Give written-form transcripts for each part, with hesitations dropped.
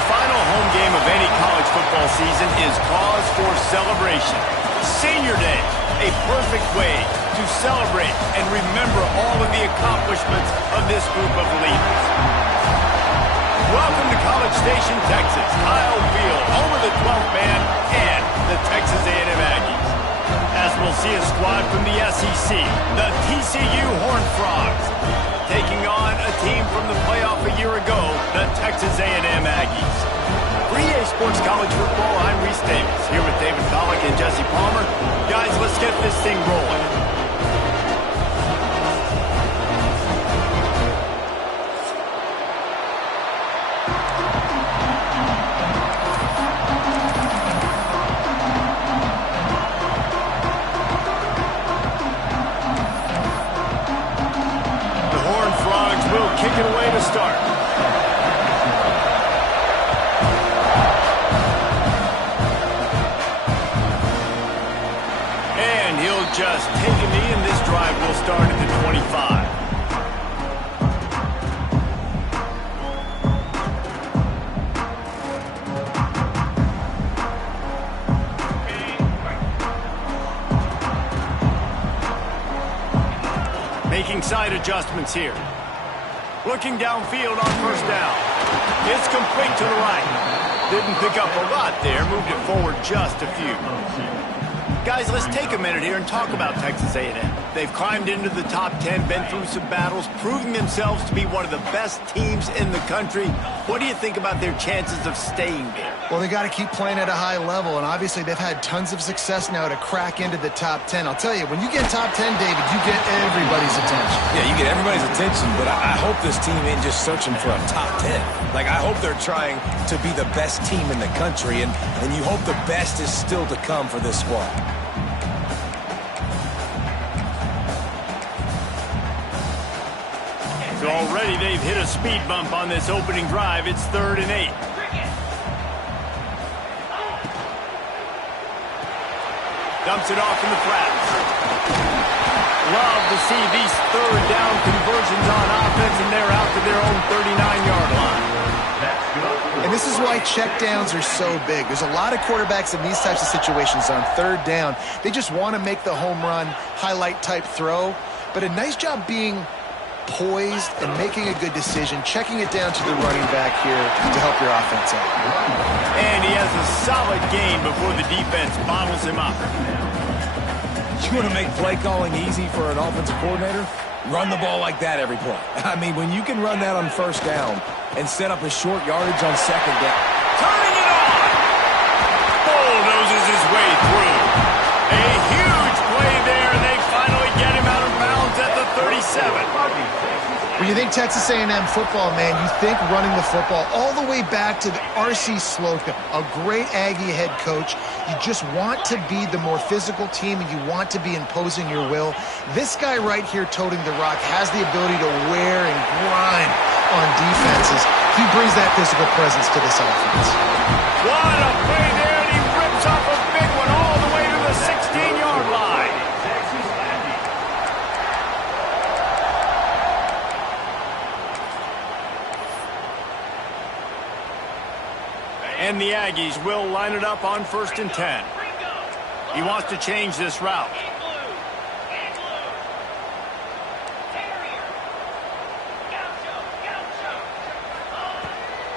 The final home game of any college football season is cause for celebration. Senior Day, a perfect way to celebrate and remember all of the accomplishments of this group of leaders. Welcome to College Station, Texas, Kyle Field, home of the 12th man and the Texas A&M Aggies. As we'll see a squad from the SEC, the TCU Horned Frogs, taking on a team from the playoff a year ago, the Texas A&M Aggies. For EA Sports College Football, I'm Reese Davis, here with David Pollack and Jesse Palmer. Guys, let's get this thing rolling. Kick it away to start. And he'll just take a knee, and this drive will start at the 25. Making side adjustments here. Looking downfield on first down. It's complete to the right. Didn't pick up a lot there. Moved it forward just a few. Guys, let's take a minute here and talk about Texas A&M. They've climbed into the top 10, been through some battles, proving themselves to be one of the best teams in the country. What do you think about their chances of staying there? Well, they got to keep playing at a high level, and obviously they've had tons of success now to crack into the top 10. I'll tell you, when you get top 10, David, you get everybody's attention. Yeah, you get everybody's attention, but I hope this team ain't just searching for a top 10. Like, I hope they're trying to be the best team in the country, and you hope the best is still to come for this squad. So already they've hit a speed bump on this opening drive. It's 3rd and 8. Dumps it off in the flats. Love to see these 3rd down conversions on offense, and they're out to their own 39-yard line. And this is why checkdowns are so big. There's a lot of quarterbacks in these types of situations on 3rd down. They just want to make the home run, highlight-type throw. But a nice job being poised and making a good decision, checking it down to the running back here to help your offense out. And he has a solid gain before the defense bottles him up. You want to make play calling easy for an offensive coordinator? Run the ball like that every play. I mean, when you can run that on 1st down and set up a short yardage on 2nd down. Turning it on! Bulldozes his way through. A huge play there, and they finally get him out of bounds at the 37. When you think Texas A&M football, man, you think running the football all the way back to the R.C. Slocum, a great Aggie head coach. You just want to be the more physical team, and you want to be imposing your will. This guy right here toting the rock has the ability to wear and grind on defenses. He brings that physical presence to this offense. What a play there, and he rips off a big one all the way to the 16-yard line. And the Aggies will line it up on 1st and 10. He wants to change this route.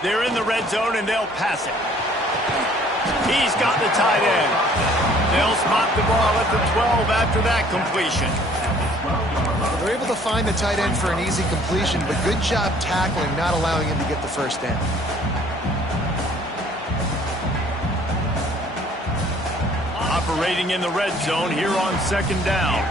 They're in the red zone, and they'll pass it. He's got the tight end. They'll spot the ball at the 12 after that completion. They're able to find the tight end for an easy completion, but good job tackling, not allowing him to get the 1st down. Operating in the red zone here on 2nd down.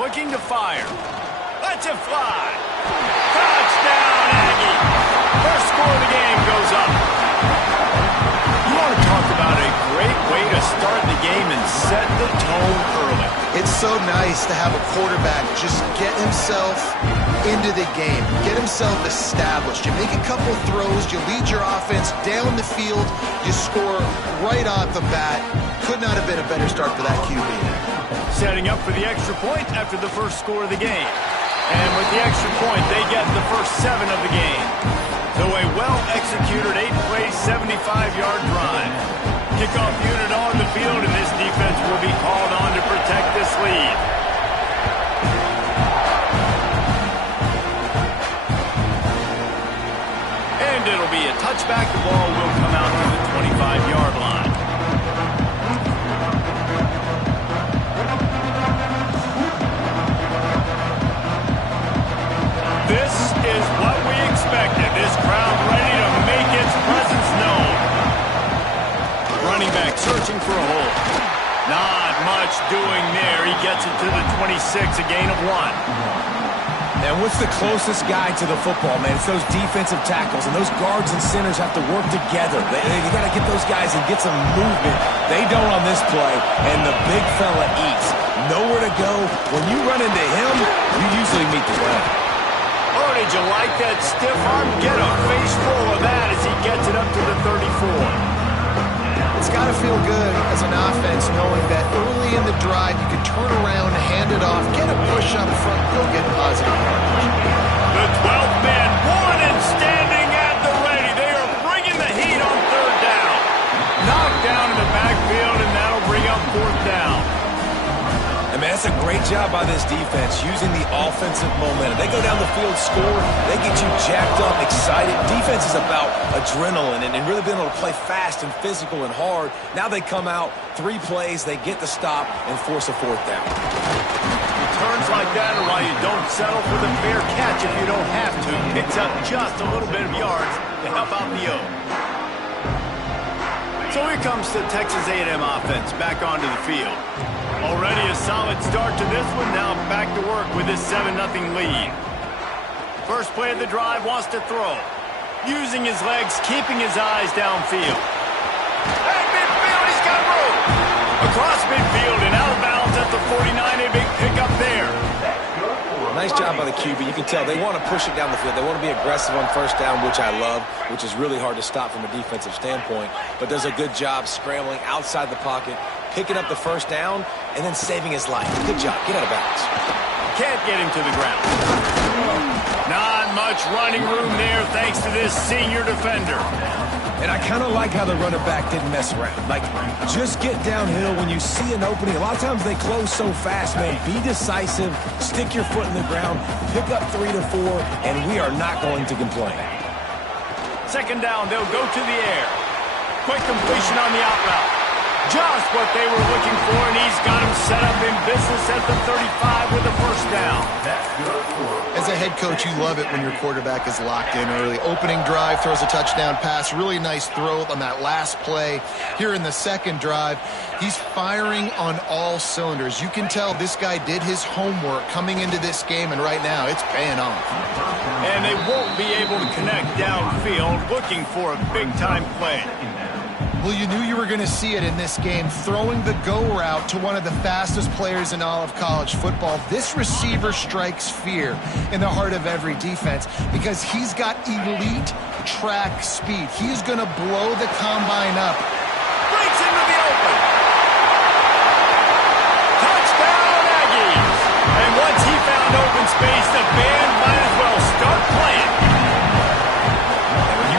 Looking to fire. Lets it fly. Touchdown, Aggie. First score of the game goes up. You want to talk about a great way to start the game and set the tone early. It's so nice to have a quarterback just get himself into the game, get himself established. You make a couple throws, you lead your offense down the field, you score right off the bat. Could not have been a better start for that QB. Setting up for the extra point after the first score of the game. And with the extra point, they get the first 7 of the game. So a well-executed 8-play, 75-yard drive. Kickoff unit on the field, and this defense will be called on to protect this lead. And it'll be a touchback. The ball will come out to the 25-yard line. This is what we expected. This crowd ready to make its presence known. Running back searching for a hole. Not much doing there. He gets it to the 26, a gain of 1. And what's the closest guy to the football, man? It's those defensive tackles, and those guards and centers have to work together. They got to get those guys and get some movement. They don't on this play, and the big fella eats. Nowhere to go. When you run into him, you usually meet the ground. Oh, did you like that stiff arm? Get a face full of that as he gets it up to the 34. It's got to feel good as an offense knowing that early in the drive you can turn around, hand it off, get a push up front, go get positive yardage. The 12th man, one and standing at the ready. They are bringing the heat on 3rd down. Knocked down in the backfield, and that'll bring up 4th down. I mean, that's a great job by this defense, using the offensive momentum. They go down the field, score, they get you jacked up, excited. Defense is about adrenaline and really being able to play fast and physical and hard. Now they come out, 3 plays, they get the stop and force a 4th down. Returns like that are why you don't settle for the fair catch if you don't have to. Picks up just a little bit of yards to help out the O. So here comes the Texas A&M offense back onto the field. Already a solid start to this one. Now back to work with this 7-0 lead. First play of the drive, wants to throw. Using his legs, keeping his eyes downfield. At midfield, he's got room. Across midfield and out of bounds at the 49. A big pickup there. Nice job by the QB. You can tell they want to push it down the field. They want to be aggressive on 1st down, which I love, which is really hard to stop from a defensive standpoint, but does a good job scrambling outside the pocket, picking up the 1st down, and then saving his life. Good job. Get out of bounds. Can't get him to the ground. Not much running room there thanks to this senior defender. And I kind of like how the running back didn't mess around. Like, just get downhill when you see an opening. A lot of times they close so fast, man. Be decisive, stick your foot in the ground, pick up 3 to 4, and we are not going to complain. 2nd down, they'll go to the air. Quick completion on the out route. Just what they were looking for, and he's got him set up in business at the 35 with the 1st down. As a head coach, you love it when your quarterback is locked in early. Opening drive, throws a touchdown pass. Really nice throw on that last play. Here in the 2nd drive, he's firing on all cylinders. You can tell this guy did his homework coming into this game, and right now it's paying off. And they won't be able to connect downfield, looking for a big-time play. Well, you knew you were going to see it in this game, throwing the go route to one of the fastest players in all of college football. This receiver strikes fear in the heart of every defense because he's got elite track speed. He's going to blow the combine up. Breaks into the open. Touchdown, Aggies. And once he found open space, the band might as well start playing.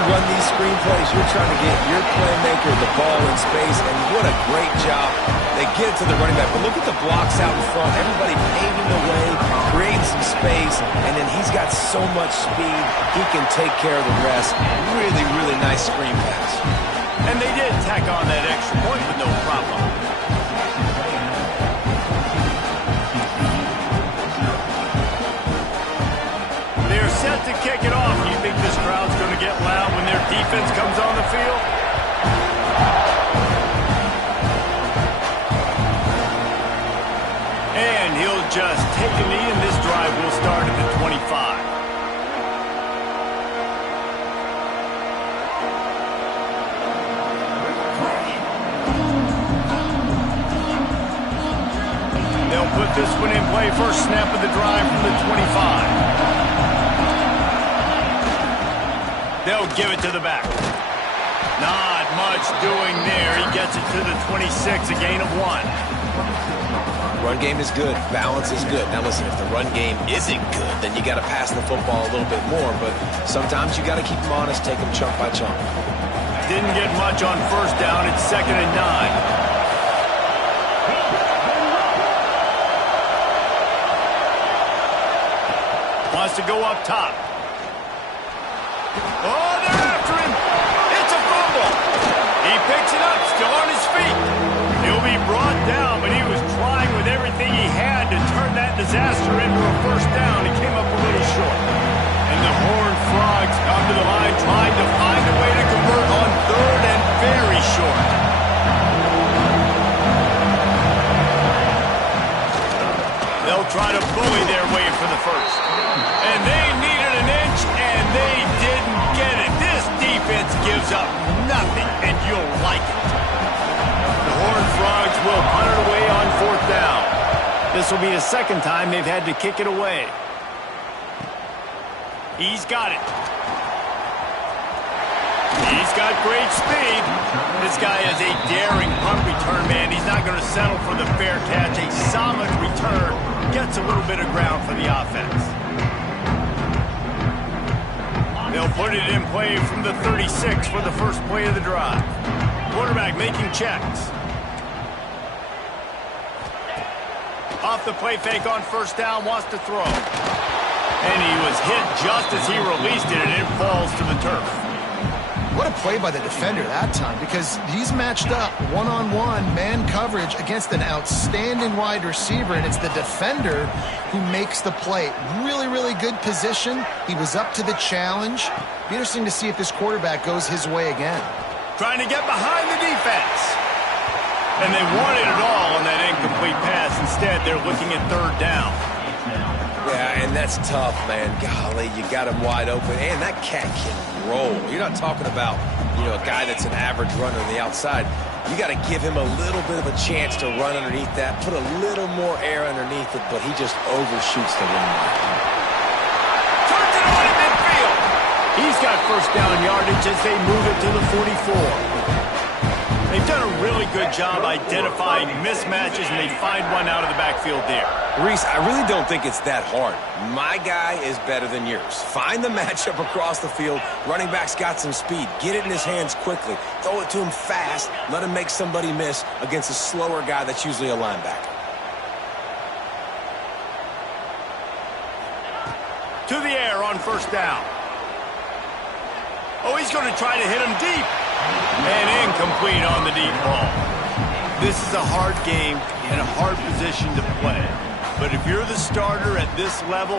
Run these screen plays, you're trying to get your playmaker the ball in space, and what a great job. They get it to the running back, but look at the blocks out in front. Everybody paving the way, creating some space, and then he's got so much speed, he can take care of the rest. Really, really nice screen pass. And they did tack on that extra point with no problem. They're set to kick it off. You think this crowd's going to get loud when their defense comes on the field? And he'll just take a knee, and this drive will start at the 25. They'll put this one in play. First snap of the drive from the 25. They'll give it to the back. Not much doing there. He gets it to the 26, a gain of 1. Run game is good. Balance is good. Now listen, if the run game isn't good, then you got to pass the football a little bit more. But sometimes you got to keep them honest, take them chunk by chunk. Didn't get much on first down. It's 2nd and 9. Wants to go up top. Oh, they're after him. It's a fumble. He picks it up, still on his feet. He'll be brought down, but he was trying with everything he had to turn that disaster into a first down. He came up a little short. And the Horned Frogs come to the line trying to find a way to convert on 3rd and very short. They'll try to bully their way for the first. And they needed an inch, and they didn't get it. This defense gives up nothing, and you'll like it. The Horned Frogs will punt it away on 4th down. This will be the 2nd time they've had to kick it away. He's got it. He's got great speed. This guy is a daring punt return man. He's not going to settle for the fair catch. A solid return. Gets a little bit of ground for the offense. They'll put it in play from the 36 for the first play of the drive. Quarterback making checks. Off the play fake on first down, wants to throw. And he was hit just as he released it, and it falls to the turf. What a play by the defender that time, because he's matched up one-on-one man coverage against an outstanding wide receiver, and it's the defender who makes the play. Really, really good position. He was up to the challenge. Be interesting to see if this quarterback goes his way again. Trying to get behind the defense. And they wanted it all on that incomplete pass. Instead, they're looking at 3rd down. Yeah, and that's tough, man. Golly, you got him wide open. And that cat can roll. You're not talking about, a guy that's an average runner on the outside. You got to give him a little bit of a chance to run underneath that, put a little more air underneath it, but he just overshoots the run. Turns it on in midfield. He's got first down yardage as they move it to the 44. They've done a really good job identifying mismatches, and they find one out of the backfield there. Reese, I really don't think it's that hard. My guy is better than yours. Find the matchup across the field. Running back's got some speed. Get it in his hands quickly. Throw it to him fast. Let him make somebody miss against a slower guy that's usually a linebacker. To the air on first down. Oh, he's going to try to hit him deep. And incomplete on the deep ball. This is a hard game and a hard position to play. But if you're the starter at this level,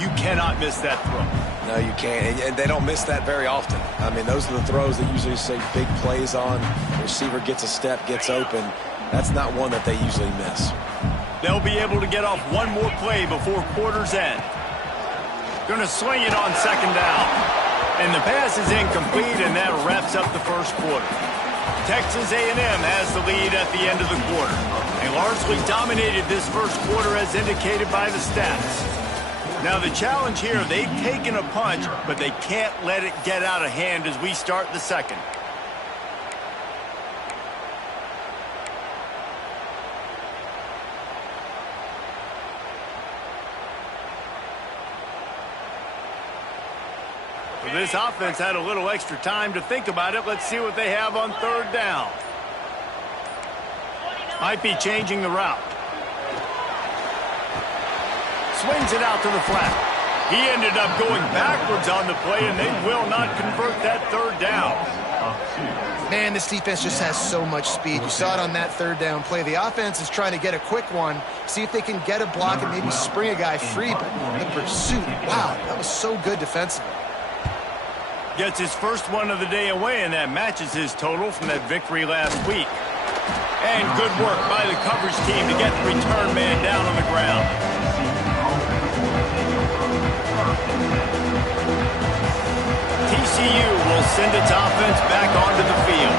you cannot miss that throw. No, you can't. And they don't miss that very often. I mean, those are the throws that usually say big plays on. The receiver gets a step, gets open. That's not one that they usually miss. They'll be able to get off one more play before quarter's end. Going to swing it on 2nd down. And the pass is incomplete, and that wraps up the first quarter. Texas A&M has the lead at the end of the quarter. They largely dominated this first quarter as indicated by the stats. Now the challenge here, they've taken a punch, but they can't let it get out of hand as we start the second. This offense had a little extra time to think about it. Let's see what they have on 3rd down. Might be changing the route. Swings it out to the flat. He ended up going backwards on the play, and they will not convert that 3rd down. Man, this defense just has so much speed. You saw it on that 3rd down play. The offense is trying to get a quick one, see if they can get a block and maybe spring a guy free, but the pursuit, wow, that was so good defensively. Gets his first one of the day away, and that matches his total from that victory last week. And good work by the coverage team to get the return man down on the ground. TCU will send its offense back onto the field.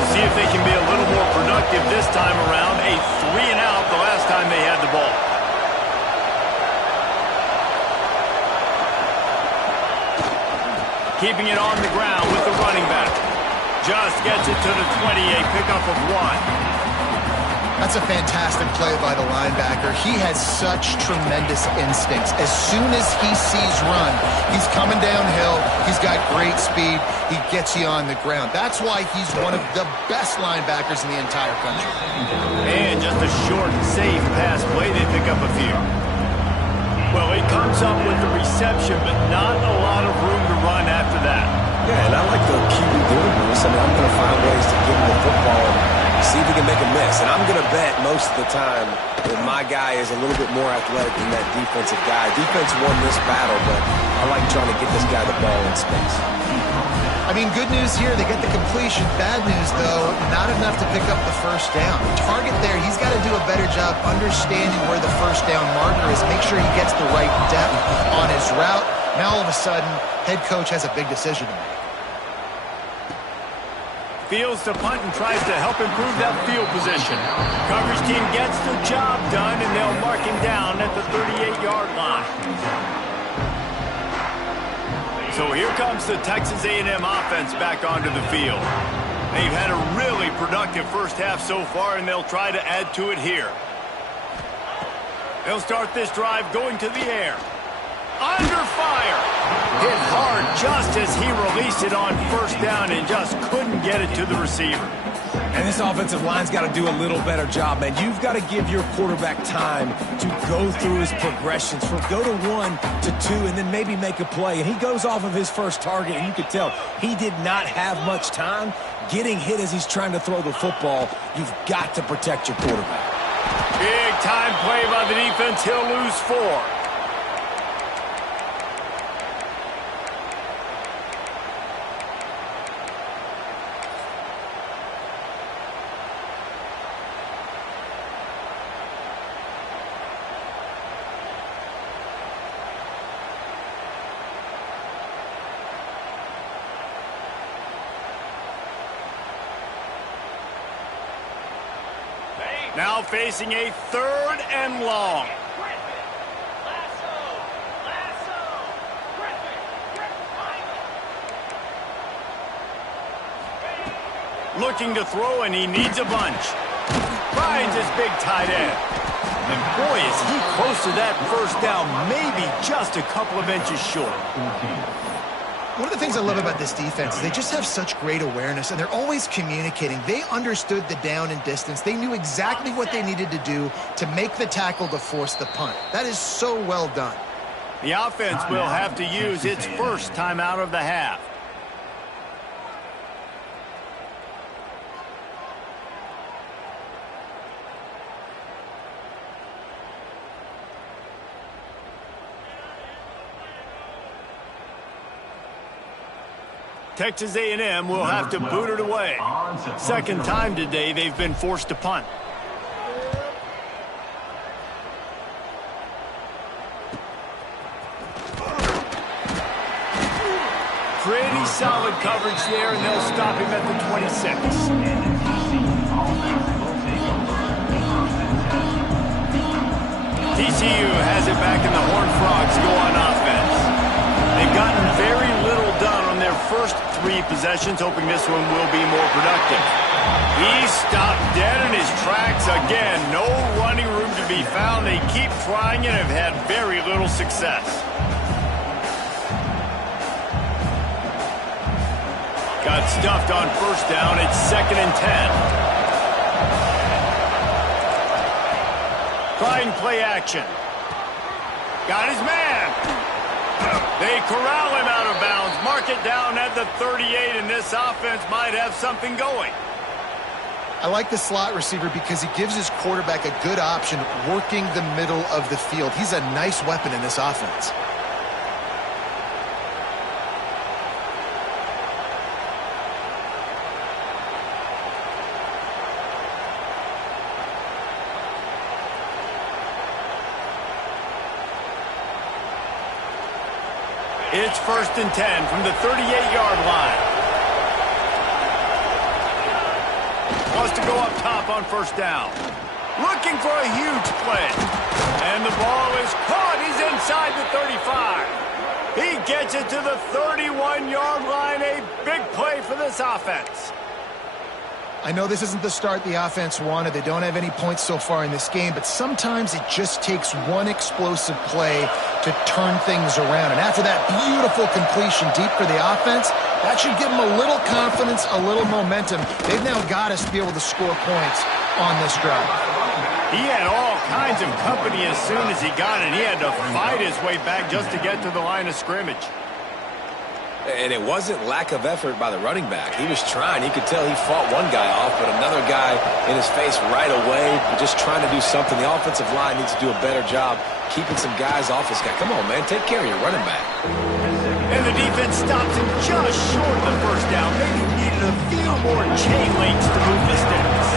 We'll see if they can be a little more productive this time around. A 3-and-out the last time they had the ball. Keeping it on the ground with the running back. Just gets it to the 20, a pickup of 1. That's a fantastic play by the linebacker. He has such tremendous instincts. As soon as he sees run, he's coming downhill. He's got great speed. He gets you on the ground. That's why he's one of the best linebackers in the entire country. And just a short, safe pass play. They pick up a few. Well, he comes up with the reception, but not a lot of room to run after that. Yeah, and I like the QB doing this. I mean, I'm going to find ways to give him the football and see if he can make a miss. And I'm going to bet most of the time that my guy is a little bit more athletic than that defensive guy. Defense won this battle, but I like trying to get this guy the ball in space. I mean, good news here, they get the completion. Bad news, though, not enough to pick up the first down. Target there, he's got to do a better job understanding where the first down marker is, make sure he gets the right depth on his route. Now, all of a sudden, head coach has a big decision to make. Fields to punt and tries to help improve that field position. Coverage team gets the job done, and they'll mark him down at the 38-yard line. So here comes the Texas A&M offense back onto the field. They've had a really productive first half so far, and they'll try to add to it here. They'll start this drive going to the air. Under fire. Hit hard just as he released it on first down and just couldn't get it to the receiver. And this offensive line's got to do a little better job, man. You've got to give your quarterback time to go through his progressions from go to 1 to 2 and then maybe make a play. And he goes off of his first target, and you could tell he did not have much time getting hit as he's trying to throw the football. You've got to protect your quarterback. Big time play by the defense. He'll lose 4. Now facing a 3rd and long. Looking to throw, and he needs a bunch. Finds his big tight end. And boy, is he close to that first down, maybe just a couple of inches short. One of the things I love about this defense is they just have such great awareness, and they're always communicating. They understood the down and distance. They knew exactly what they needed to do to make the tackle to force the punt. That is so well done. The offense will have to use its first timeout of the half. Texas A&M will have to boot it away. Second time today they've been forced to punt. Pretty solid coverage there, and they'll stop him at the 26. TCU has it back, and the Horned Frogs go on offense. They've gotten very little done on their first 3 possessions, hoping this one will be more productive. He stopped dead in his tracks again. No running room to be found. They keep trying and have had very little success. Got stuffed on first down. It's 2nd and 10. Trying play action. Got his man. They corral him out of bounds, mark it down at the 38, and this offense might have something going. I like the slot receiver because he gives his quarterback a good option working the middle of the field. He's a nice weapon in this offense. It's 1st and 10 from the 38-yard line. Wants to go up top on first down. Looking for a huge play. And the ball is caught. He's inside the 35. He gets it to the 31-yard line. A big play for this offense. I know this isn't the start the offense wanted. They don't have any points so far in this game, but sometimes it just takes one explosive play to turn things around. And after that beautiful completion deep for the offense, that should give them a little confidence, a little momentum. They've now got us to be able to score points on this drive. He had all kinds of company as soon as he got it. He had to fight his way back just to get to the line of scrimmage. And it wasn't lack of effort by the running back. He was trying. You could tell he fought one guy off, but another guy in his face right away, just trying to do something. The offensive line needs to do a better job keeping some guys off his guy. Come on, man. Take care of your running back. And the defense stops him just short of the first down. Maybe needed a few more chain links to move the sticks.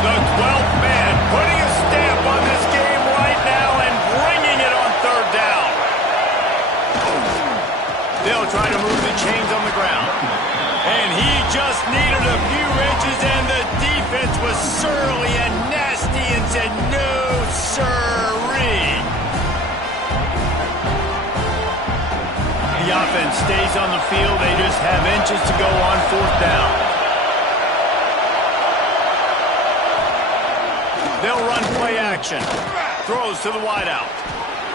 The 12th man putting a stamp on this game right now and bringing it on third down. They'll try to move the chains on the ground. And he just needed a few inches, and the defense was surly and nasty and said, no, sirree. The offense stays on the field. They just have inches to go on fourth down. They'll run play action. Throws to the wideout.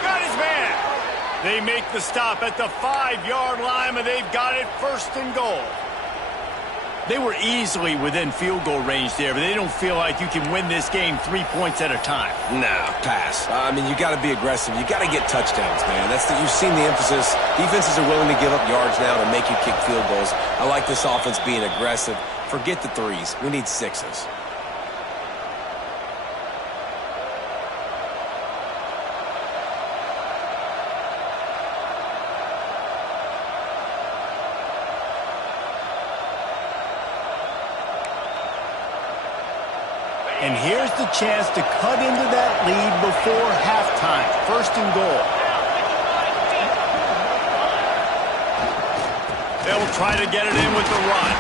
Got his man. They make the stop at the 5-yard line, and they've got it first and goal. They were easily within field goal range there, but they don't feel like you can win this game 3 points at a time. Nah, pass. I mean, you got to be aggressive. You got to get touchdowns, man. You've seen the emphasis. Defenses are willing to give up yards now to make you kick field goals. I like this offense being aggressive. Forget the threes. We need sixes. And here's the chance to cut into that lead before halftime. First and goal. They'll try to get it in with the run.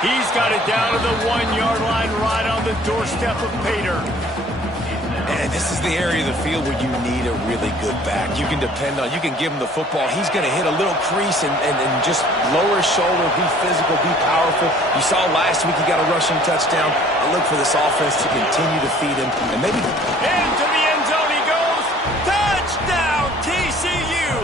He's got it down to the 1-yard line right on the doorstep of Pater. And this is the area of the field where you need a really good back. You can depend on, you can give him the football. He's going to hit a little crease and just lower his shoulder, be physical, be powerful. You saw last week he got a rushing touchdown. I look for this offense to continue to feed him. And maybe into the end zone he goes. Touchdown, TCU.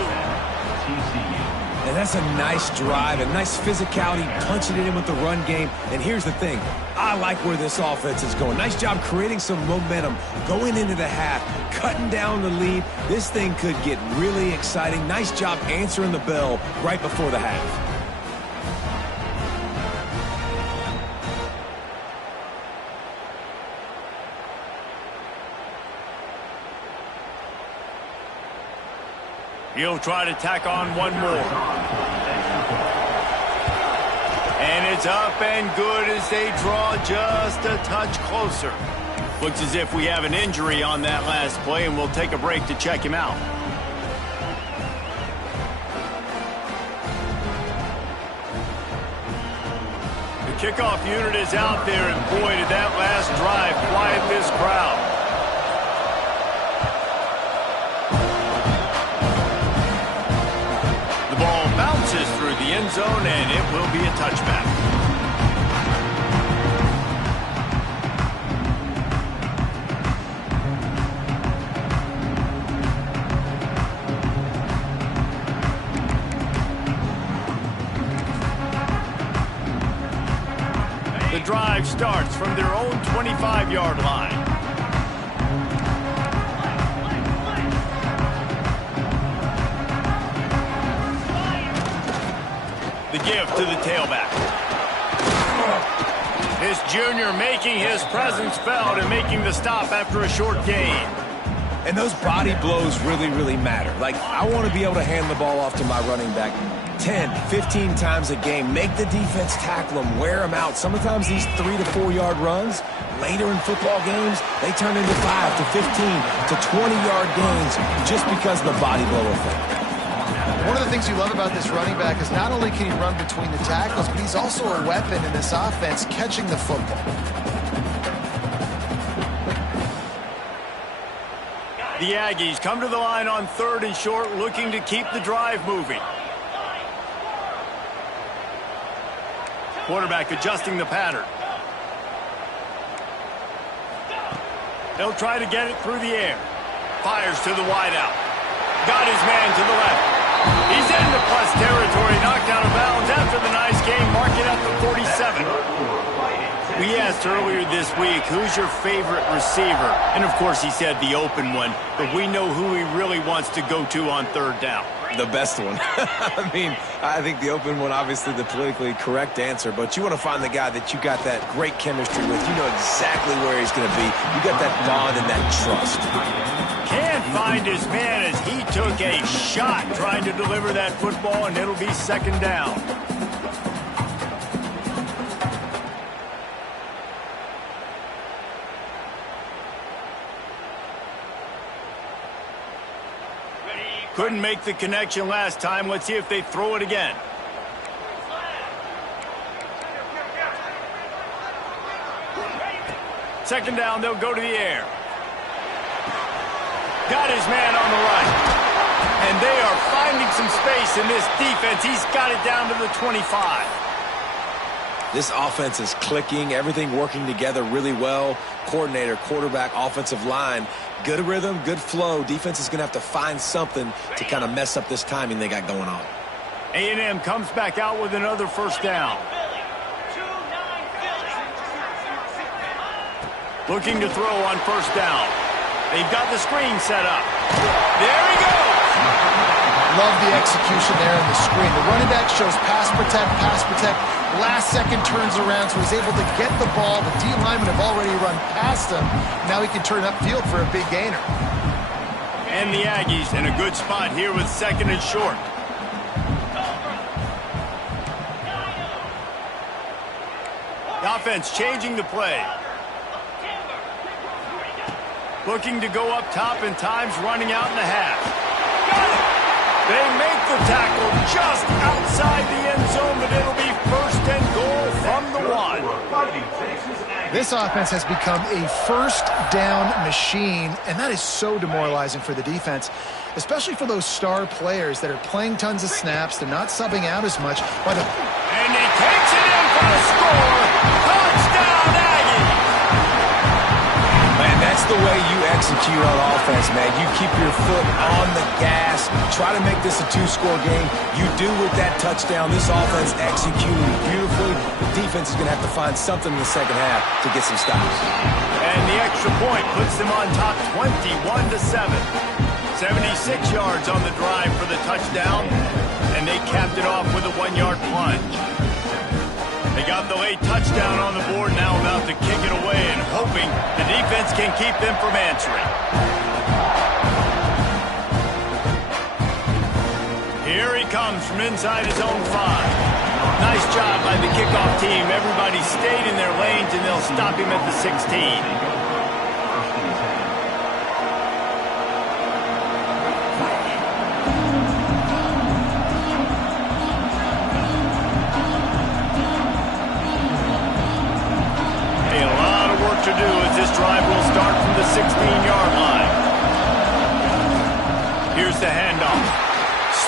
And that's a nice drive, a nice physicality, punching it in with the run game. And here's the thing. I like where this offense is going. Nice job creating some momentum, going into the half, cutting down the lead. This thing could get really exciting. Nice job answering the bell right before the half. He'll try to tack on one more. And it's up and good as they draw just a touch closer. Looks as if we have an injury on that last play, and we'll take a break to check him out. The kickoff unit is out there, and boy, did that last drive quiet this crowd. The ball bounces through the end zone, and it will be a touchback. The drive starts from their own 25-yard line. The give to the tailback. This junior making his presence felt and making the stop after a short gain. And those body blows really, really matter. Like, I want to be able to hand the ball off to my running back 10, 15 times a game. Make the defense tackle them, wear them out. Sometimes these 3 to 4 yard runs, later in football games, they turn into 5 to 15 to 20-yard gains just because of the body blow effect. One of the things you love about this running back is not only can he run between the tackles, but he's also a weapon in this offense catching the football. The Aggies come to the line on 3rd and short, looking to keep the drive moving. Quarterback adjusting the pattern. He'll try to get it through the air. Fires to the wideout. Got his man to the left. He's into plus territory, knocked out of bounds after the nice game, marking at the 47. We asked earlier this week, who's your favorite receiver? And, of course, he said the open one, but we know who he really wants to go to on 3rd down. The best one. I mean, I think the open one, obviously the politically correct answer, but you want to find the guy that you got that great chemistry with. You know exactly where he's going to be. You got that bond and that trust. Can't find his man as he took a shot trying to deliver that football, and it'll be 2nd down. Couldn't make the connection last time. Let's see if they throw it again. Second down, they'll go to the air. Got his man on the right. And they are finding some space in this defense. He's got it down to the 25. This offense is clicking, everything working together really well. Coordinator, quarterback, offensive line, good rhythm, good flow. Defense is going to have to find something to kind of mess up this timing they got going on. A&M comes back out with another 1st down. Looking to throw on 1st down. They've got the screen set up. There he goes. Love the execution there in the screen. The running back shows pass protect, pass protect. Last second turns around, so he's able to get the ball. The D linemen have already run past him. Now he can turn upfield for a big gainer. And the Aggies in a good spot here with 2nd and short. The offense changing the play. Looking to go up top and times running out in the half. Got it! They make the tackle just outside the end zone, but it'll be 1st and goal from the 1. This offense has become a 1st down machine, and that is so demoralizing for the defense, especially for those star players that are playing tons of snaps. They're not subbing out as much. And he takes it in for the score. Touchdown, Aggies! Man, that's the way you execute on offense, man. You keep your foot on the gas. Try to make this a 2-score game. You do with that touchdown. This offense executed beautifully. The defense is going to have to find something in the 2nd half to get some stops. And the extra point puts them on top 21-7. 76 yards on the drive for the touchdown. And they capped it off with a 1-yard plunge. They got the late touchdown on the board, now about to kick it away and hoping the defense can keep them from answering. Here he comes from inside his own 5. Nice job by the kickoff team. Everybody stayed in their lanes, and they'll stop him at the 16. To do as this drive will start from the 16-yard line. Here's the handoff.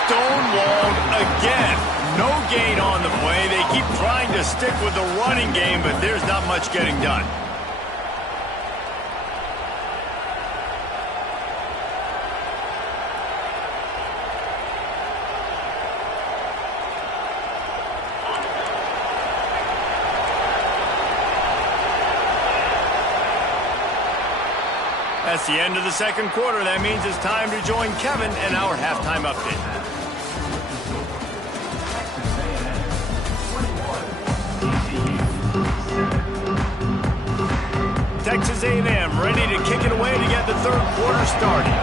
Stonewalled again. No gain on the play. They keep trying to stick with the running game, but there's not much getting done. That's the end of the 2nd quarter. That means it's time to join Kevin in our halftime update. Texas A&M ready to kick it away to get the 3rd quarter started.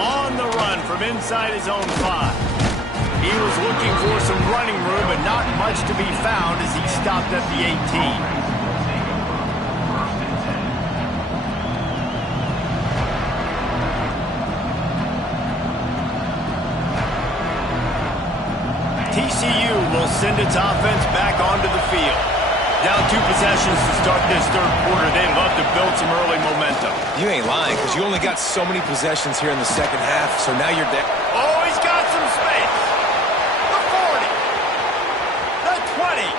On the run from inside his own 5. He was looking for some running room, but not much to be found as he stopped at the 18. TCU will send its offense back onto the field. Down 2 possessions to start this third quarter. They'd love to build some early momentum. You ain't lying, because you only got so many possessions here in the second half, so now you're down. Oh, he's got some space. The 40. The 20.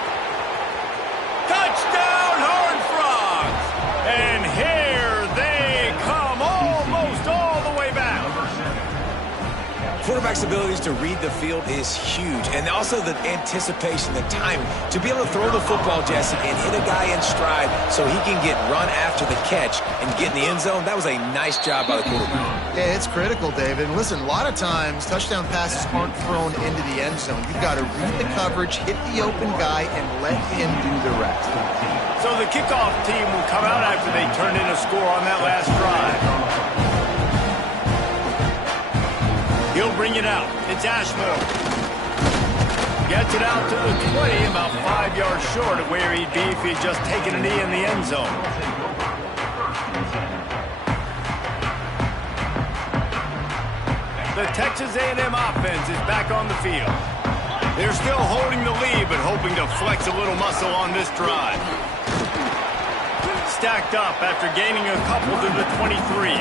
Touchdown, Horned Frogs. And here they come, almost all the way back. Quarterback's abilities to read the field is huge, and also the anticipation, the timing. To be able to throw the football, Jesse, and hit a guy in stride so he can get run after the catch and get in the end zone, that was a nice job by the quarterback. Yeah, it's critical, David. And listen, a lot of times touchdown passes aren't thrown into the end zone. You've got to read the coverage, hit the open guy, and let him do the rest. So the kickoff team will come out after they turn in a score on that last drive. He'll bring it out. It's Ashmore. Gets it out to the 20, about 5 yards short of where he'd be if he'd just taken a knee in the end zone. The Texas A&M offense is back on the field. They're still holding the lead, but hoping to flex a little muscle on this drive. Stacked up after gaining a couple to the 23.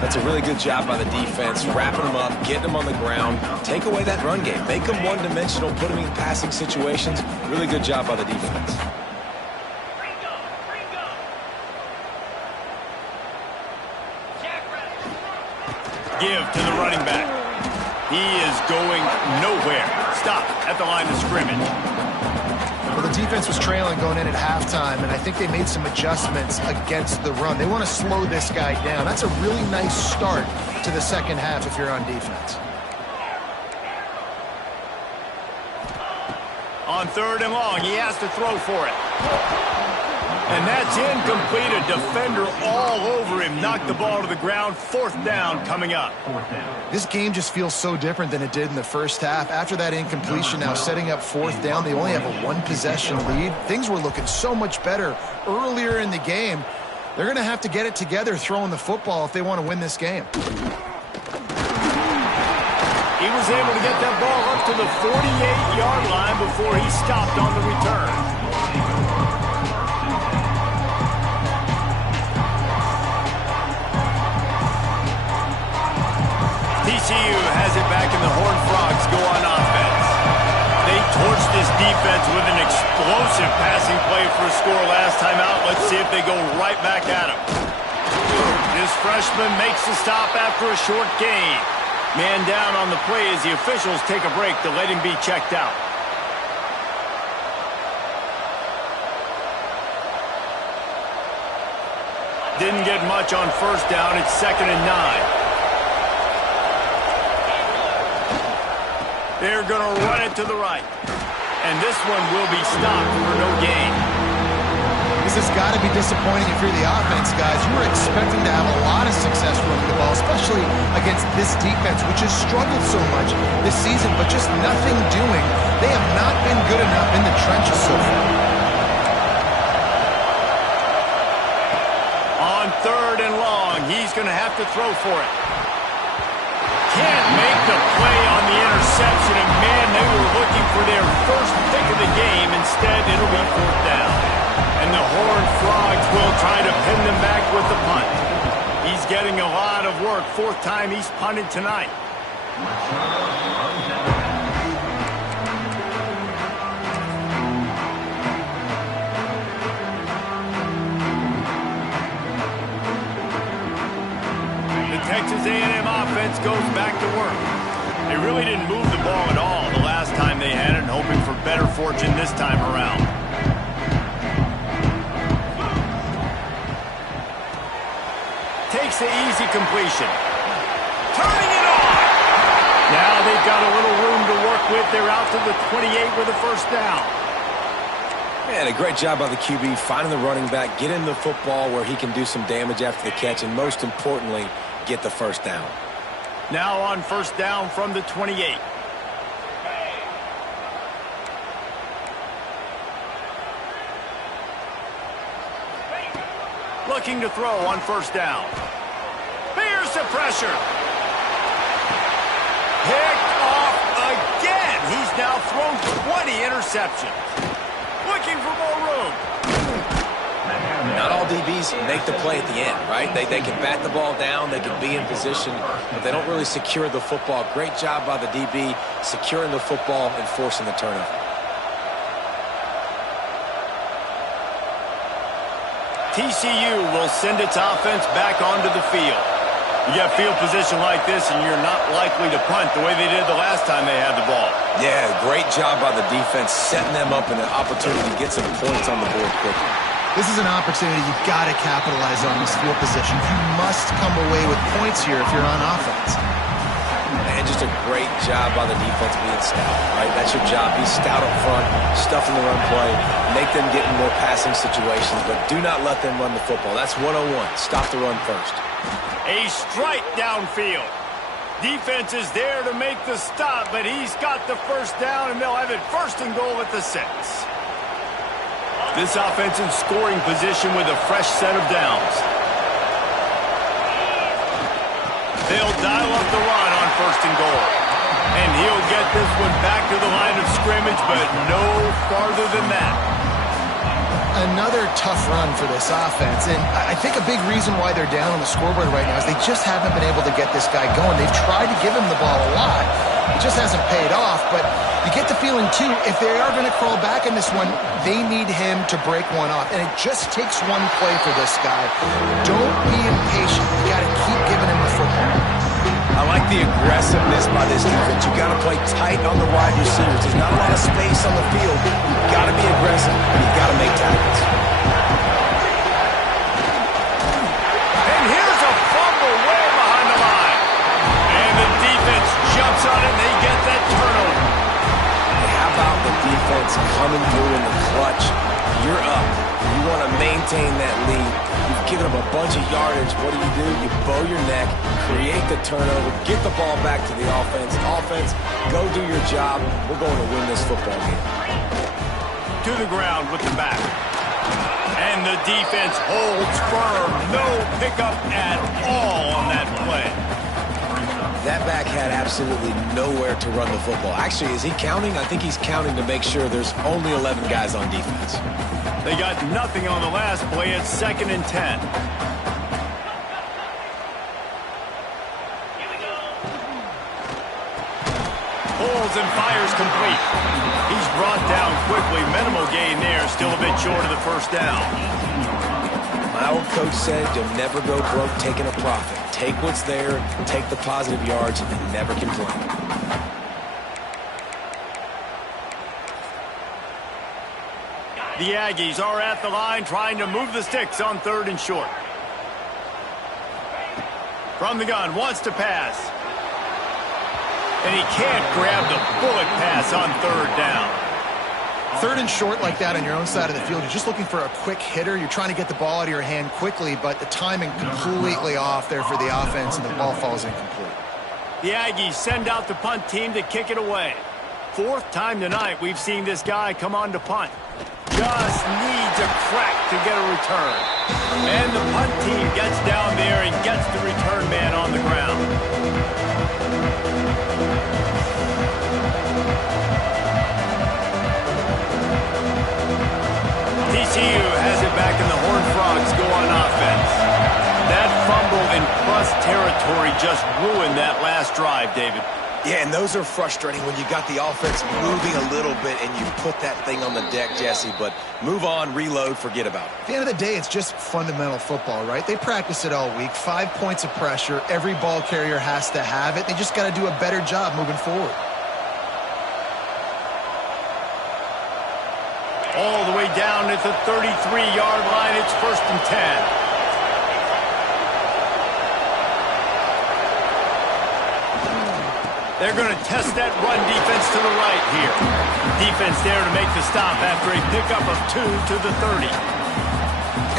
That's a really good job by the defense, wrapping them up, getting them on the ground, take away that run game, make them one-dimensional, put them in passing situations. Really good job by the defense. Give to the running back. He is going nowhere. Stop at the line of scrimmage. Well, the defense was trailing going in at halftime, and I think they made some adjustments against the run. They want to slow this guy down. That's a really nice start to the second half if you're on defense. On 3rd and long, he has to throw for it. And that's incomplete. A defender all over him. Knocked the ball to the ground. 4th down coming up. This game just feels so different than it did in the first half. After that incompletion, now setting up 4th down, they only have a 1-possession lead. Things were looking so much better earlier in the game. They're going to have to get it together throwing the football if they want to win this game. He was able to get that ball up to the 48-yard line before he stopped on the return. TCU has it back and the Horned Frogs go on offense. They torched this defense with an explosive passing play for a score last time out. Let's see if they go right back at him. This freshman makes the stop after a short gain. Man down on the play as the officials take a break to let him be checked out. Didn't get much on 1st down. It's 2nd and 9. They're going to run it to the right. And this one will be stopped for no gain. This has got to be disappointing if you're the offense, guys. You were expecting to have a lot of success running the ball, especially against this defense, which has struggled so much this season, but just nothing doing. They have not been good enough in the trenches so far. On 3rd and long, he's going to have to throw for it. Can't make the play on the interception, and man, they were looking for their first pick of the game. Instead, it'll be 4th down. And the Horned Frogs will try to pin them back with the punt. He's getting a lot of work. 4th time he's punted tonight. Texas A&M offense goes back to work. They really didn't move the ball at all the last time they had it, and hoping for better fortune this time around. Takes the easy completion. Turning it on! Now they've got a little room to work with. They're out to the 28 with a 1st down. Man, a great job by the QB, finding the running back, getting the football where he can do some damage after the catch, and most importantly, get the 1st down. Now on 1st down from the 28. Looking to throw on 1st down. Here's the pressure. Picked off again. He 20 interceptions. Looking for more room. Not all DBs make the play at the end, right? They can bat the ball down, they can be in position, but they don't really secure the football. Great job by the DB securing the football and forcing the turnover. TCU will send its offense back onto the field. You get field position like this, and you're not likely to punt the way they did the last time they had the ball. Yeah, great job by the defense, setting them up in an opportunity to get some points on the board quickly. This is an opportunity you've got to capitalize on this field position. You must come away with points here if you're on offense. And just a great job by the defense being stout, right? That's your job. Be stout up front, stuff in the run play, make them get in more passing situations, but do not let them run the football. That's 101. Stop the run first. A strike downfield. Defense is there to make the stop, but he's got the first down, and they'll have it 1st and goal at the 6. This offense in scoring position with a fresh set of downs. They'll dial up the run on 1st and goal. And he'll get this one back to the line of scrimmage, but no farther than that. Another tough run for this offense, and I think a big reason why they're down on the scoreboard right now is they just haven't been able to get this guy going. They've tried to give him the ball a lot. It just hasn't paid off, but you get the feeling, too, if they are going to crawl back in this one, they need him to break one off, and it just takes one play for this guy. Don't be impatient. You got to keep giving him the football. I like the aggressiveness by this defense. You got to play tight on the wide receivers. There's not a lot of space on the field. You got to be aggressive, and you got to make tackles. And here's a fumble way behind the line. And the defense jumps on it, and they get that turnover. How about the defense coming through in the clutch? You're up. You want to maintain that lead. You've given them a bunch of yardage. What do? You bow your neck, create the turnover, get the ball back to the offense. Offense, go do your job. We're going to win this football game. To the ground with the back. And the defense holds firm. No pickup at all on that play. That back had absolutely nowhere to run the football. Actually, is he counting? I think he's counting to make sure there's only 11 guys on defense. They got nothing on the last play. It's 2nd and 10. Pulls and fires complete. He's brought down quickly. Minimal gain there. Still a bit short of the 1st down. My old coach said you'll never go broke taking a profit. Take what's there, take the positive yards, and never complain. The Aggies are at the line trying to move the sticks on 3rd and short. From the gun, wants to pass. And he can't grab the bullet pass on 3rd down. 3rd and short like that on your own side of the field, you're just looking for a quick hitter. You're trying to get the ball out of your hand quickly, but the timing completely off there for the offense, and the ball falls incomplete. The Aggies send out the punt team to kick it away. 4th time tonight we've seen this guy come on to punt. Just needs a crack to get a return. And the punt team gets down there and gets the return man on the ground. TCU has it back, and the Horned Frogs go on offense. That fumble in plus territory just ruined that last drive, David. Yeah, and those are frustrating when you got the offense moving a little bit and you put that thing on the deck, Jesse. But move on, reload, forget about it. At the end of the day, it's just fundamental football, right? They practice it all week. 5 points of pressure. Every ball carrier has to have it. They just got to do a better job moving forward. All the way down at the 33-yard line. It's 1st and 10. They're going to test that run defense to the right here. Defense there to make the stop after a pickup of 2 to the 30.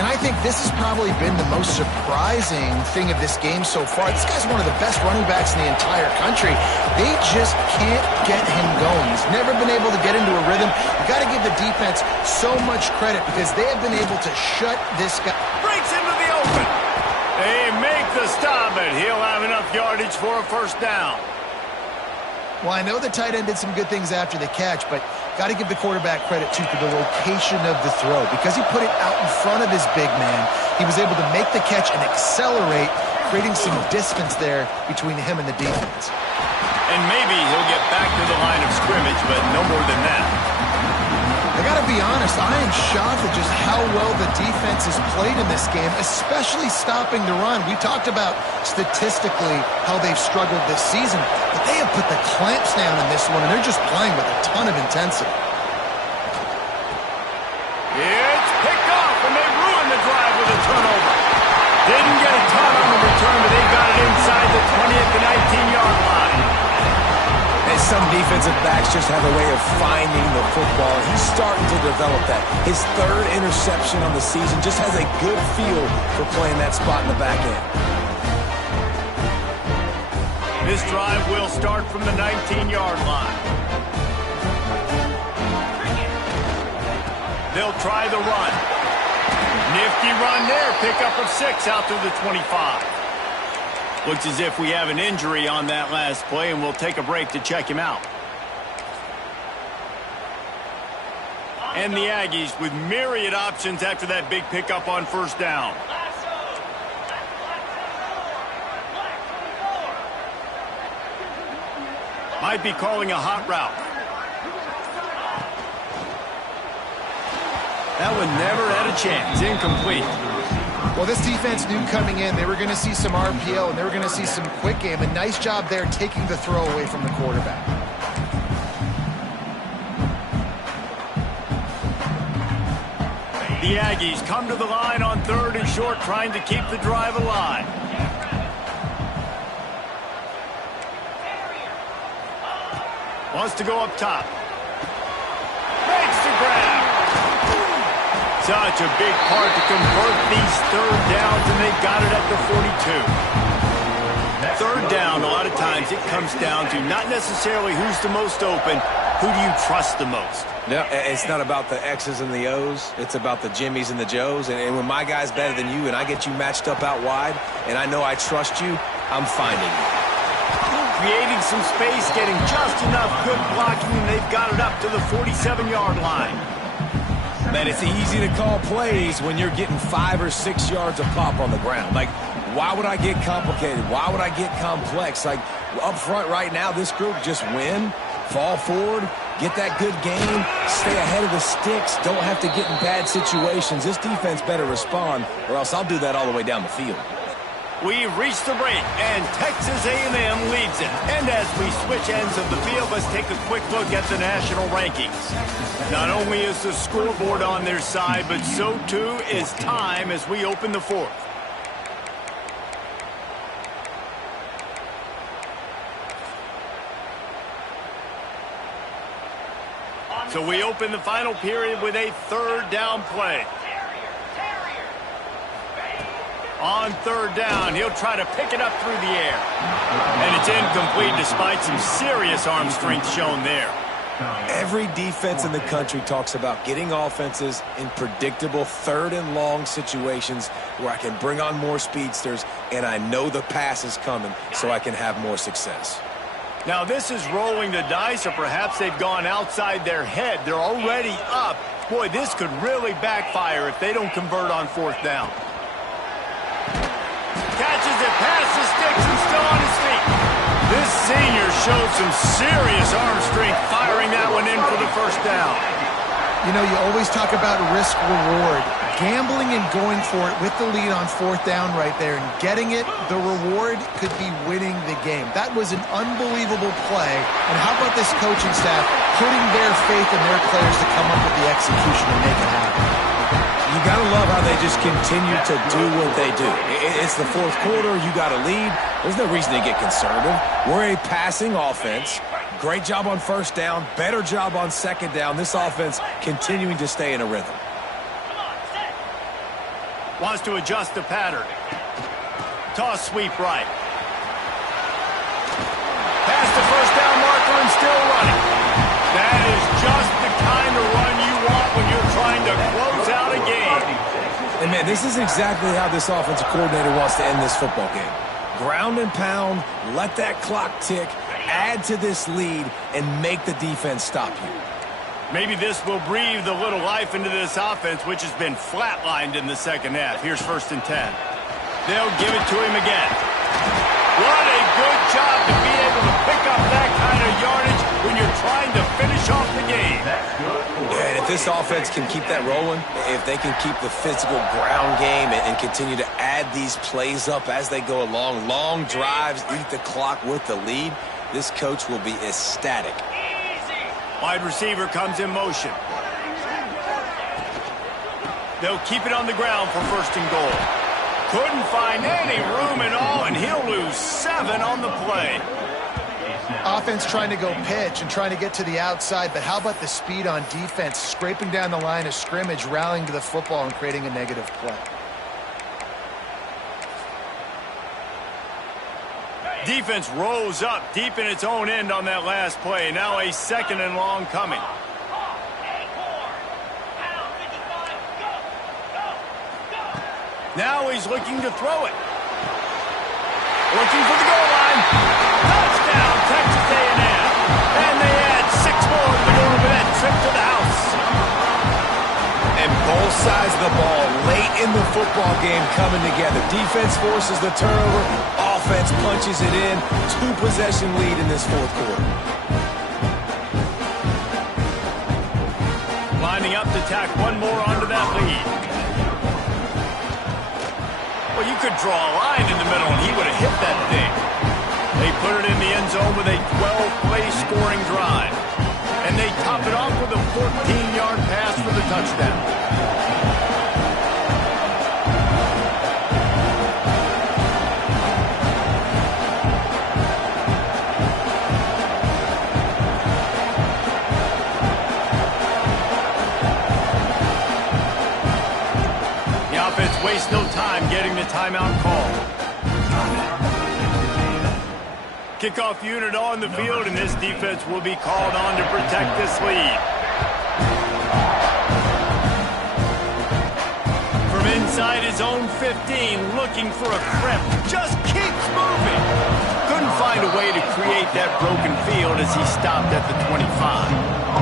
And I think this has probably been the most surprising thing of this game so far. This guy's one of the best running backs in the entire country. They just can't get him going. He's never been able to get into a rhythm. You got to give the defense so much credit because they have been able to shut this guy. Breaks into the open. They make the stop, but he'll have enough yardage for a 1st down. Well, I know the tight end did some good things after the catch, but got to give the quarterback credit, too, for the location of the throw. Because he put it out in front of his big man, he was able to make the catch and accelerate, creating some distance there between him and the defense. And maybe he'll get back to the line of scrimmage, but no more than that. I got to be honest, I am shocked at just how well the defense has played in this game, especially stopping the run. We talked about statistically how they've struggled this season, but they have put the clamps down in this one, and they're just playing with a ton of intensity. It's picked off, and they ruined the drive with a turnover. Didn't get a ton on the return, but they got it inside the 20 at the 19-yard line. And some defensive backs just have a way of finding the football. He's starting to develop that. His third interception on the season just has a good feel for playing that spot in the back end. This drive will start from the 19-yard line. They'll try the run. Nifty run there. Pickup of 6 out to the 25. Looks as if we have an injury on that last play, and we'll take a break to check him out. And the Aggies with myriad options after that big pickup on first down. Might be calling a hot route. That one never had a chance. Incomplete. Well, this defense knew coming in they were going to see some RPO and they were going to see some quick game. A nice job there taking the throw away from the quarterback. The Aggies come to the line on 3rd and short, trying to keep the drive alive. Wants to go up top. Makes the grab. Such a big part to convert these 3rd downs, and they've got it at the 42. 3rd down, a lot of times it comes down to not necessarily who's the most open, who do you trust the most? Yeah, it's not about the X's and the O's. It's about the Jimmys and the Joes. And when my guy's better than you and I get you matched up out wide and I know I trust you, I'm finding you. Creating some space, getting just enough good blocking, and they've got it up to the 47-yard line. Man, it's easy to call plays when you're getting 5 or 6 yards of pop on the ground. Like, why would I get complicated? Why would I get complex? Like, up front right now, this group just win, fall forward, get that good game, stay ahead of the sticks, don't have to get in bad situations. This defense better respond, or else I'll do that all the way down the field. We've reached the break, and Texas A&M leads it. And as we switch ends of the field, let's take a quick look at the national rankings. Not only is the scoreboard on their side, but so too is time as we open the 4th. So we open the final period with a 3rd down play. On 3rd down, he'll try to pick it up through the air. And it's incomplete despite some serious arm strength shown there. Every defense in the country talks about getting offenses in predictable 3rd and long situations where I can bring on more speedsters and I know the pass is coming so I can have more success. Now this is rolling the dice, or perhaps they've gone outside their head. They're already up. Boy, this could really backfire if they don't convert on 4th down. Catches it past the sticks and still on his feet. This senior showed some serious arm strength firing that one in for the 1st down. You know, you always talk about risk-reward. Gambling and going for it with the lead on 4th down right there and getting it, the reward could be winning the game. That was an unbelievable play. And how about this coaching staff putting their faith in their players to come up with the execution and make it happen? You got to love how they just continue to do what they do. It's the 4th quarter. You got a lead. There's no reason to get conservative. We're a passing offense. Great job on 1st down. Better job on 2nd down. This offense continuing to stay in a rhythm. Wants to adjust the pattern. Toss sweep right. Past the 1st down marker and still running. That is just the kind of run you want when you're trying to close out a game. And, man, this is exactly how this offensive coordinator wants to end this football game. Ground and pound, let that clock tick, add to this lead, and make the defense stop you. Maybe this will breathe a little life into this offense, which has been flatlined in the second half. Here's 1st and 10. They'll give it to him again. What a good job to be able to pick up that kind of yardage when you're trying to finish off the game. Yeah, and if this offense can keep that rolling, if they can keep the physical ground game and continue to add these plays up as they go along, long drives, eat the clock with the lead, this coach will be ecstatic. Wide receiver comes in motion. They'll keep it on the ground for 1st and goal. Couldn't find any room at all, and he'll lose 7 on the play. Offense trying to go pitch and trying to get to the outside, but how about the speed on defense, scraping down the line of scrimmage, rallying to the football, and creating a negative play. Defense rose up deep in its own end on that last play. Now a 2nd and long coming. Now he's looking to throw it. Looking for the goal line. Touchdown, Texas A&M. And they add 6 more to go with that trip to the house. And both sides of the ball late in the football game coming together. Defense forces the turnover. Offense punches it in. 2-possession lead in this 4th quarter. Lining up to tack one more onto that lead. Well, you could draw a line in the middle, and he would have hit that thing. They put it in the end zone with a 12-play scoring drive. And they top it off with a 14-yard pass for the touchdown. Waste no time getting the timeout call. Kickoff unit on the field, and this defense will be called on to protect this lead. From inside his own 15, looking for a crimp. Just keeps moving. Couldn't find a way to create that broken field as he stopped at the 25.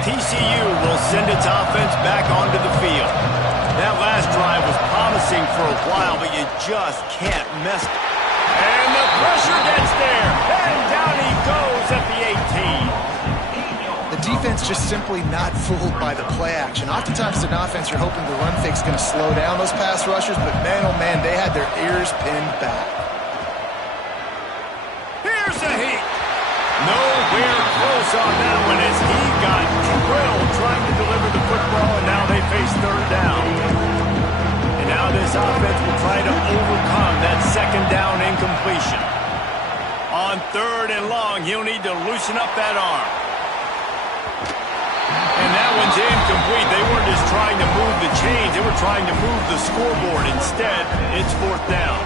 TCU will send its offense back onto the field. That last drive was promising for a while, but you just can't mess it. And the pressure gets there, and down he goes at the 18. The defense just simply not fooled by the play action. Oftentimes, as an offense, you're hoping the run fake's going to slow down those pass rushers, but man, oh man, they had their ears pinned back. Here's a heat. Nowhere close on that one as he got drilled trying to deliver the football, and now they face 3rd down. And now this offense will try to overcome that 2nd down incompletion. On 3rd and long, he'll need to loosen up that arm. And that one's incomplete. They weren't just trying to move the chains, they were trying to move the scoreboard. Instead, it's 4th down.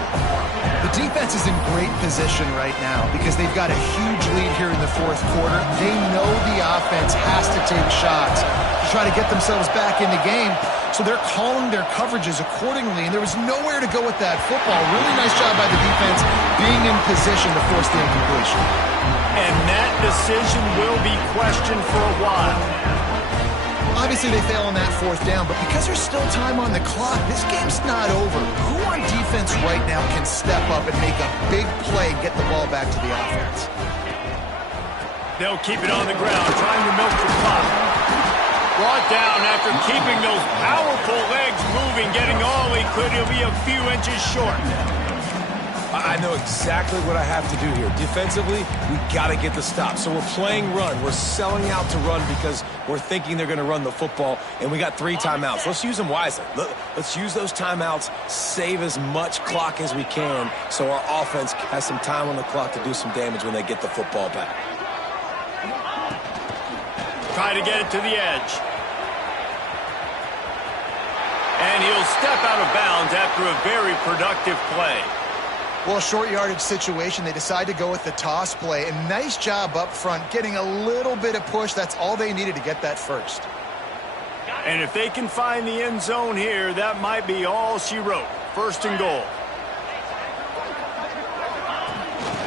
The defense is in great position right now because they've got a huge lead here in the 4th quarter. They know the offense has to take shots to try to get themselves back in the game, so they're calling their coverages accordingly, and there was nowhere to go with that football. Really nice job by the defense being in position to force the incompletion. And that decision will be questioned for a while. Obviously, they fail on that 4th down, but because there's still time on the clock, this game's not over. Who on defense right now can step up and make a big play and get the ball back to the offense? They'll keep it on the ground, trying to milk the clock. Brought down after keeping those powerful legs moving, getting all he could. He'll be a few inches short. I know exactly what I have to do here. Defensively, we got to get the stop. So we're playing run. We're selling out to run because we're thinking they're going to run the football, and we got 3 timeouts. Let's use them wisely. Let's use those timeouts, save as much clock as we can so our offense has some time on the clock to do some damage when they get the football back. Try to get it to the edge. And he'll step out of bounds after a very productive play. Well, short yardage situation, they decide to go with the toss play. And nice job up front, getting a little bit of push. That's all they needed to get that first. And if they can find the end zone here, that might be all she wrote. First and goal.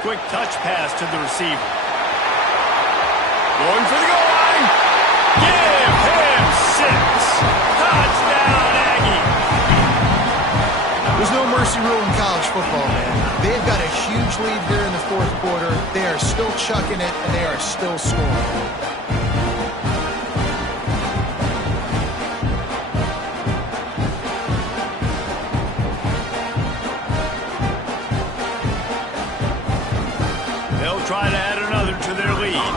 Quick touch pass to the receiver. Going for the goal line. Give him 6. Touchdown, Aggie. There's no mercy rule in college football, man. They've got a huge lead here in the fourth quarter. They are still chucking it, and they are still scoring. Try to add another to their lead.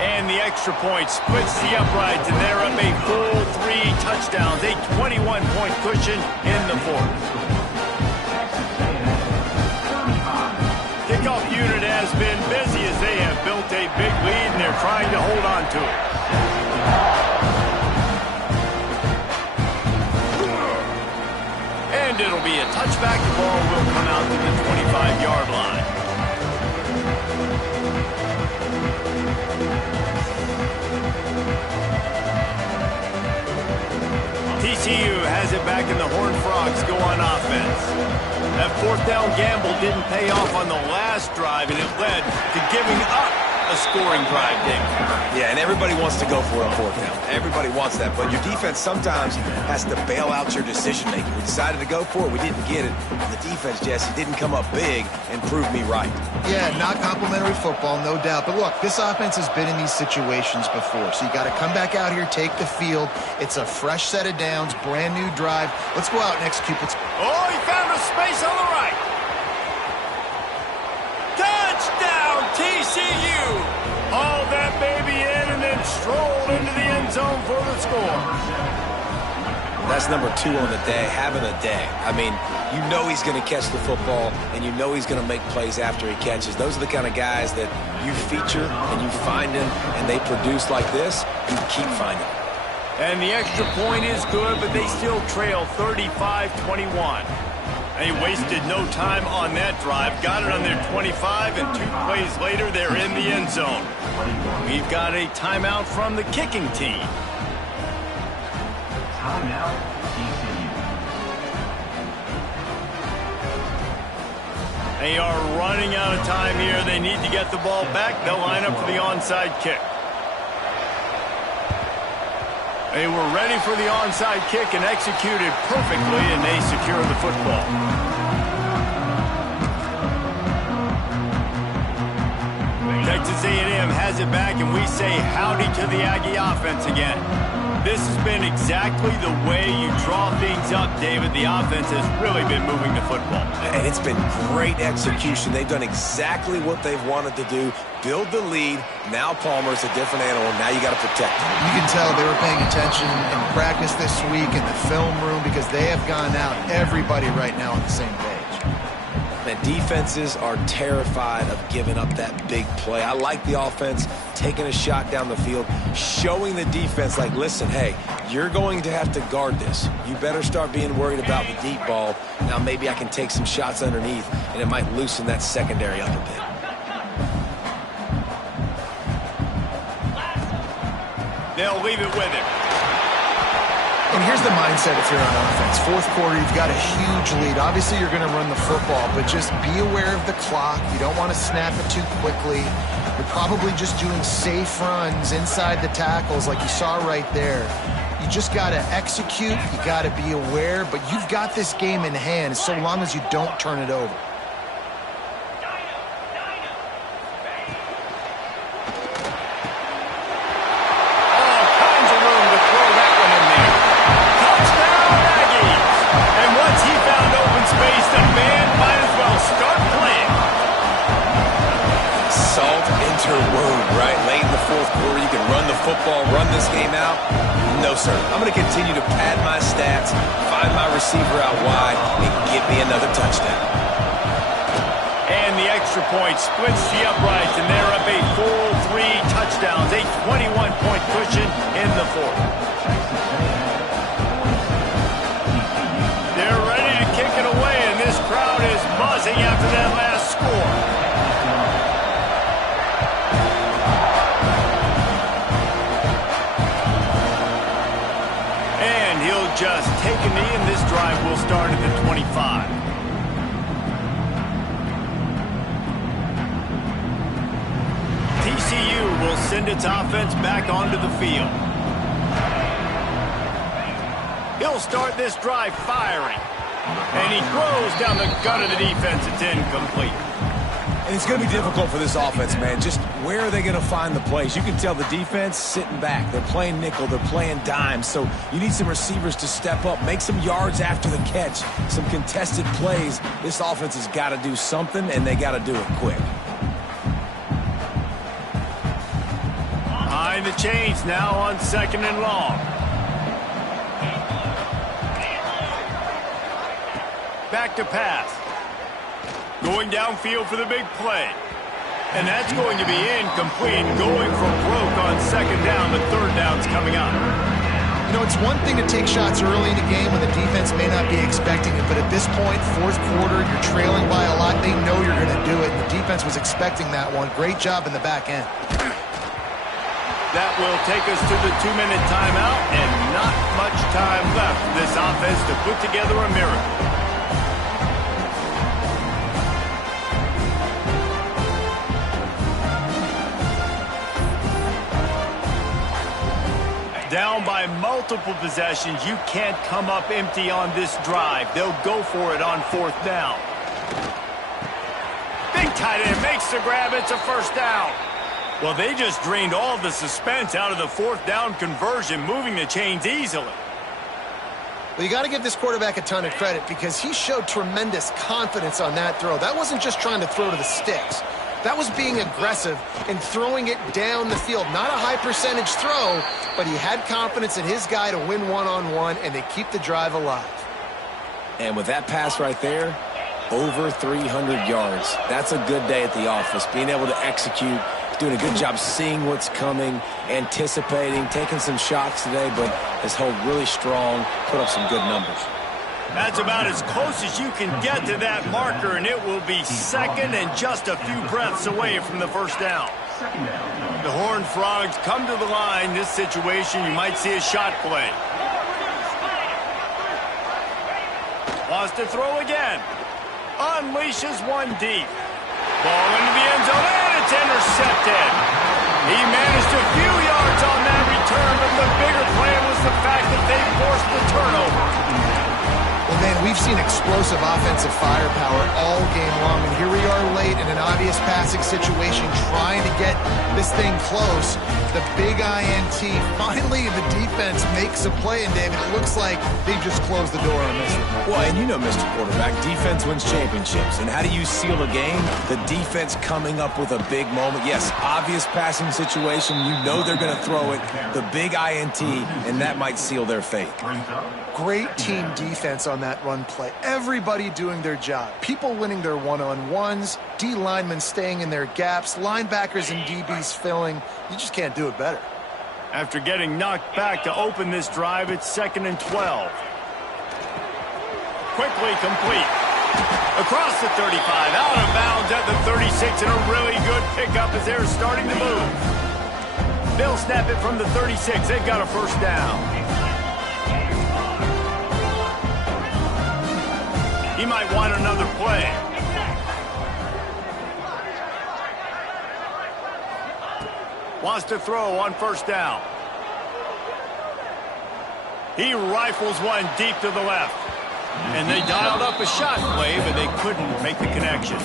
And the extra point splits the uprights, and they're up a full 3 touchdowns, a 21-point cushion in the fourth. Kickoff unit has been busy as they have built a big lead, and they're trying to hold on to it. And it'll be a touchback. The ball will come out to the 25-yard line. TCU has it back, and the Horned Frogs go on offense. That fourth down gamble didn't pay off on the last drive, and it led to giving up a scoring drive, David. Yeah, and everybody wants to go for a fourth down. Everybody wants that, but your defense sometimes has to bail out your decision-making. We decided to go for it. We didn't get it. And the defense, Jesse, didn't come up big and prove me right. Yeah, not complimentary football, no doubt. But look, this offense has been in these situations before, so you got to come back out here, take the field. It's a fresh set of downs, brand new drive. Let's go out and execute. Oh, he found a space on the right. Touchdown, TCU! Hauled that baby in and then strolled into the end zone for the score. That's number 2 on the day, having a day. I mean, you know he's going to catch the football, and you know he's going to make plays after he catches. Those are the kind of guys that you feature and you find him, and they produce like this, you keep finding them. And the extra point is good, but they still trail 35-21. They wasted no time on that drive. Got it on their 25, and 2 plays later, they're in the end zone. We've got a timeout from the kicking team. Timeout, TCU. They are running out of time here. They need to get the ball back. They'll line up for the onside kick. They were ready for the onside kick and executed perfectly, and they secure the football. Texas A&M has it back, and we say howdy to the Aggie offense again. This has been exactly the way you draw things up, David. The offense has really been moving the football. And it's been great execution. They've done exactly what they've wanted to do. Build the lead. Now Palmer's a different animal. Now you got to protect him. You can tell they were paying attention in practice this week in the film room because they have gone out, everybody right now on the same page. And defenses are terrified of giving up that big play. I like the offense taking a shot down the field, showing the defense like, listen, hey, you're going to have to guard this. You better start being worried about the deep ball. Now maybe I can take some shots underneath, and it might loosen that secondary up a bit. They'll leave it with him. And here's the mindset if you're on offense. Fourth quarter, you've got a huge lead. Obviously, you're going to run the football, but just be aware of the clock. You don't want to snap it too quickly. You're probably just doing safe runs inside the tackles like you saw right there. You just got to execute. You got to be aware, but you've got this game in hand so long as you don't turn it over. Football, run this game out? No, sir. I'm going to continue to pad my stats, find my receiver out wide, and give me another touchdown. And the extra point splits the uprights, and they're up a full 3 touchdowns, a 21-point cushion in the fourth. They're ready to kick it away, and this crowd is buzzing after that last score. just take a knee, and this drive will start at the 25. TCU will send its offense back onto the field. He'll start this drive firing. And he throws down the gut of the defense. It's incomplete. And it's going to be difficult for this offense, man. Just where are they going to find the plays? You can tell the defense sitting back. They're playing nickel. They're playing dime. So you need some receivers to step up, make some yards after the catch, some contested plays. This offense has got to do something, and they got to do it quick. Behind the chains now on 2nd and long. Back to pass. Going downfield for the big play. And that's going to be incomplete. Going for broke on 2nd down. The 3rd down's coming up. You know, it's one thing to take shots early in the game when the defense may not be expecting it, but at this point, 4th quarter, you're trailing by a lot. They know you're going to do it. The defense was expecting that one. Great job in the back end. That will take us to the 2-minute timeout, and not much time left for this offense to put together a miracle. Down by multiple possessions, you can't come up empty on this drive. They'll go for it on 4th down. Big tight end makes the grab. It's a 1st down. Well, they just drained all the suspense out of the 4th down conversion, moving the chains easily. Well, you got to give this quarterback a ton of credit because he showed tremendous confidence on that throw. That wasn't just trying to throw to the sticks. That was being aggressive and throwing it down the field. Not a high percentage throw, but he had confidence in his guy to win one-on-one, and they keep the drive alive. And with that pass right there, over 300 yards. That's a good day at the office. Being able to execute, doing a good job seeing what's coming, anticipating, taking some shots today, but has held really strong, put up some good numbers. That's about as close as you can get to that marker, and it will be 2nd and just a few breaths away from the 1st down. The Horned Frogs come to the line. This situation, you might see a shot play. Wants to throw again. Unleashes one deep. Ball into the end zone, and it's intercepted. He managed a few yards on that return, but the bigger play was the fact that they forced the turnover. Well, man, we've seen explosive offensive firepower all game long, and here we are late in an obvious passing situation trying to get this thing close. The big INT. Finally, the defense makes a play, and David, it looks like they just closed the door on this one. Well, and you know, Mr. Quarterback, defense wins championships. And how do you seal a game? The defense coming up with a big moment. Yes, obvious passing situation. You know they're going to throw it. The big INT, and that might seal their fate. Great team defense on that run play. Everybody doing their job. People winning their one-on-ones, D linemen staying in their gaps, linebackers and DBs filling. You just can't do it better. After getting knocked back to open this drive, it's 2nd and 12. Quickly complete. Across the 35, out of bounds at the 36, and a really good pickup as they're starting to move. They'll snap it from the 36. They've got a 1st down. He might want another play. Wants to throw on 1st down. He rifles one deep to the left. And they dialed up a shot play, but they couldn't make the connection.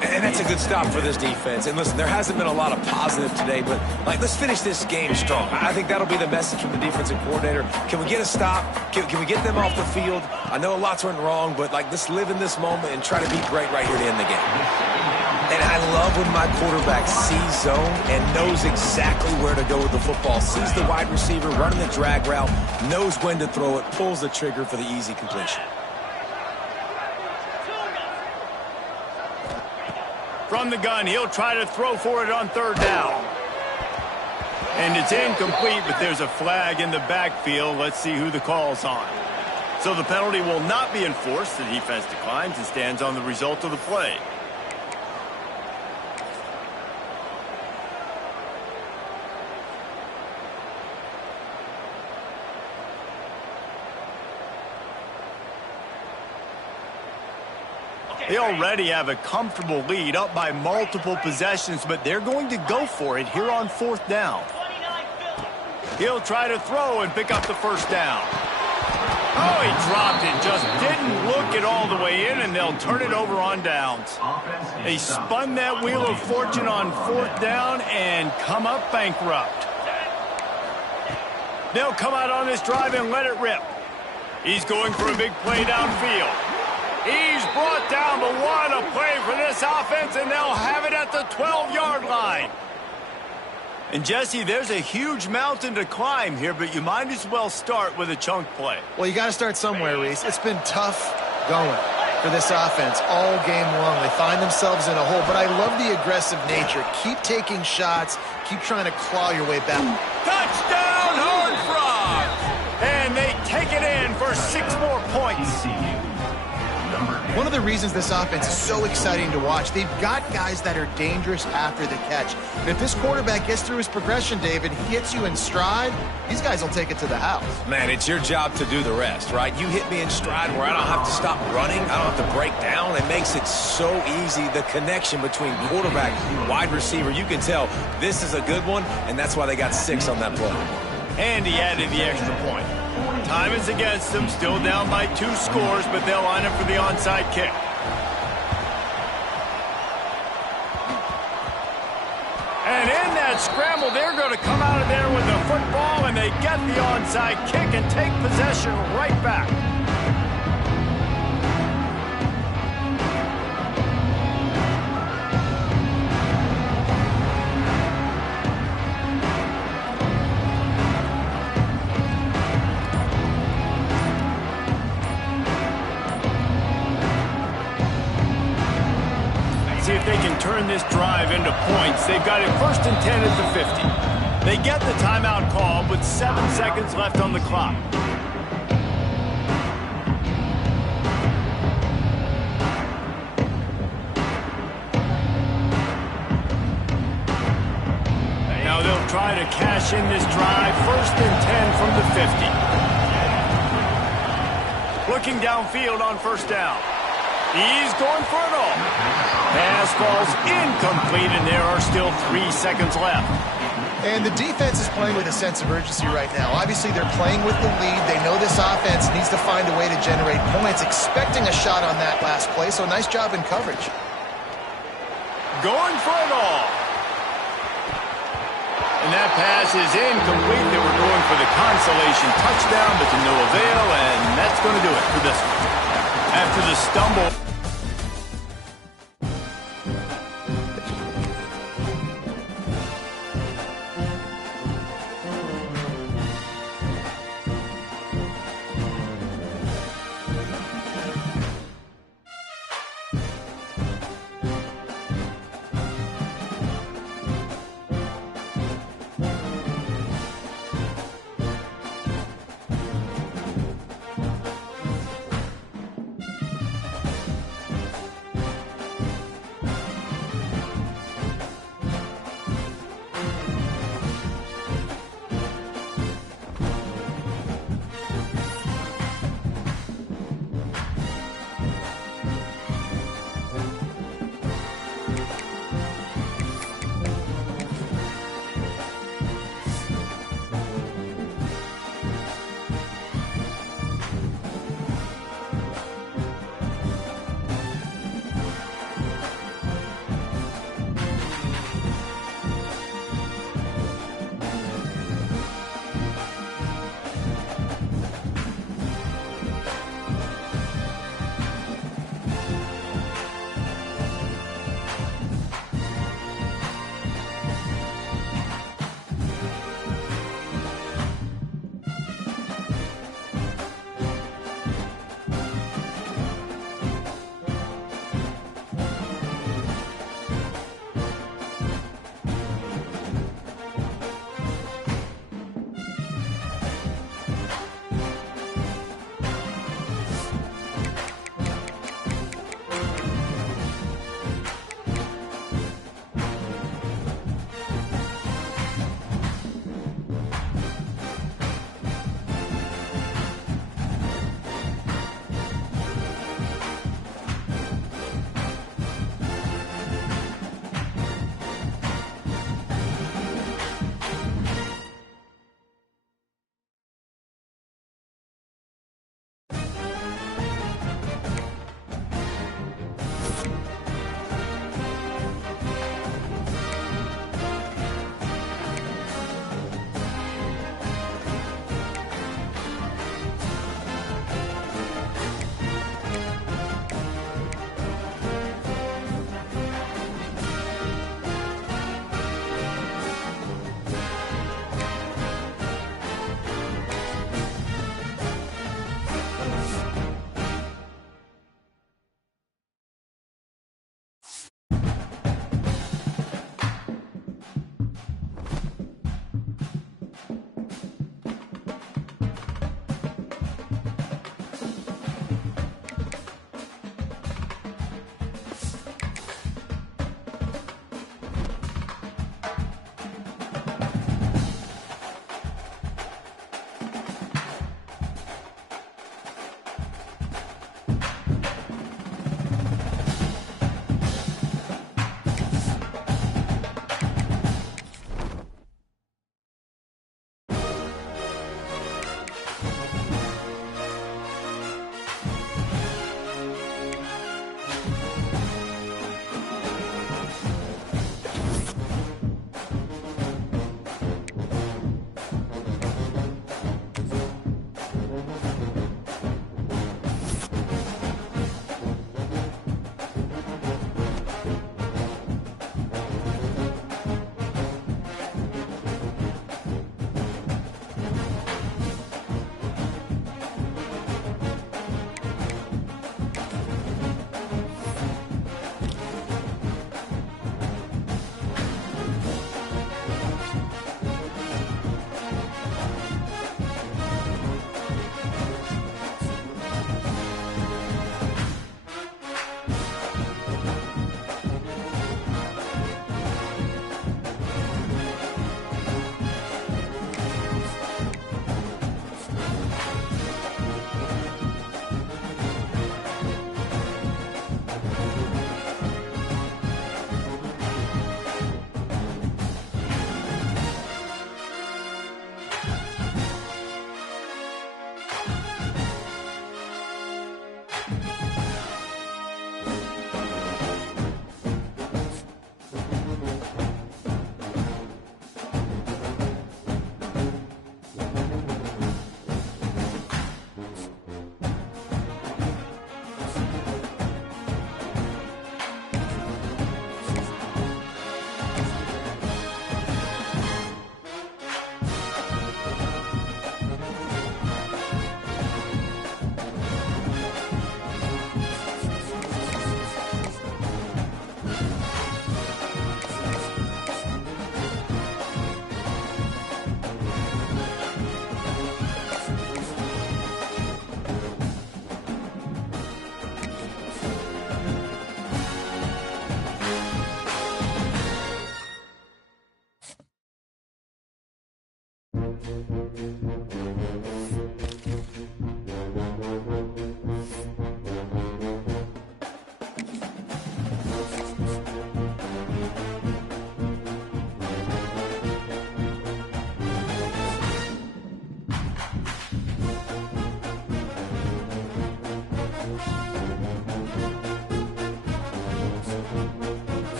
And that's a good stop for this defense. And listen, there hasn't been a lot of positive today, but let's finish this game strong. I think that'll be the message from the defensive coordinator. Can we get a stop? Can we get them off the field? I know lots went wrong, but let's live in this moment and try to be great right here to end the game. And I love when my quarterback sees zone and knows exactly where to go with the football. Sees the wide receiver running the drag route, knows when to throw it, pulls the trigger for the easy completion. From the gun, he'll try to throw for it on 3rd down. And it's incomplete, but there's a flag in the backfield. Let's see who the call's on. So the penalty will not be enforced. The defense declines and stands on the result of the play. They already have a comfortable lead, up by multiple possessions, but they're going to go for it here on 4th down. He'll try to throw and pick up the first down. Oh, he dropped it. Just didn't look it all the way in, and they'll turn it over on downs. They spun that wheel of fortune on 4th down and come up bankrupt. They'll come out on this drive and let it rip. He's going for a big play downfield. He's brought down, but what a play for this offense, and they'll have it at the 12-yard line. And, Jesse, there's a huge mountain to climb here, but you might as well start with a chunk play. Well, you got to start somewhere, Reese. It's been tough going for this offense all game long. They find themselves in a hole, but I love the aggressive nature. Keep taking shots. Keep trying to claw your way back. Touchdown, Horned Frogs! And they take it in for 6 more points. TCU. One of the reasons this offense is so exciting to watch, they've got guys that are dangerous after the catch. And if this quarterback gets through his progression, David, he hits you in stride, these guys will take it to the house. Man, it's your job to do the rest, right? You hit me in stride where I don't have to stop running. I don't have to break down. It makes it so easy, the connection between quarterback, wide receiver. You can tell this is a good one, and that's why they got 6 on that play. And he added the extra point. Time is against them, still down by 2 scores, but they'll line up for the onside kick. And in that scramble, they're going to come out of there with the football, and they get the onside kick and take possession right back. See if they can turn this drive into points. They've got it 1st and 10 at the 50. They get the timeout called with 7 seconds left on the clock. Now they'll try to cash in this drive. 1st and 10 from the 50. Looking downfield on 1st down. He's going for it all. Pass falls incomplete, and there are still 3 seconds left. And the defense is playing with a sense of urgency right now. Obviously, they're playing with the lead. They know this offense needs to find a way to generate points, expecting a shot on that last play, so nice job in coverage. Going for it all. And that pass is incomplete. They were going for the consolation touchdown, but to no avail, and that's going to do it for this one. After the stumble.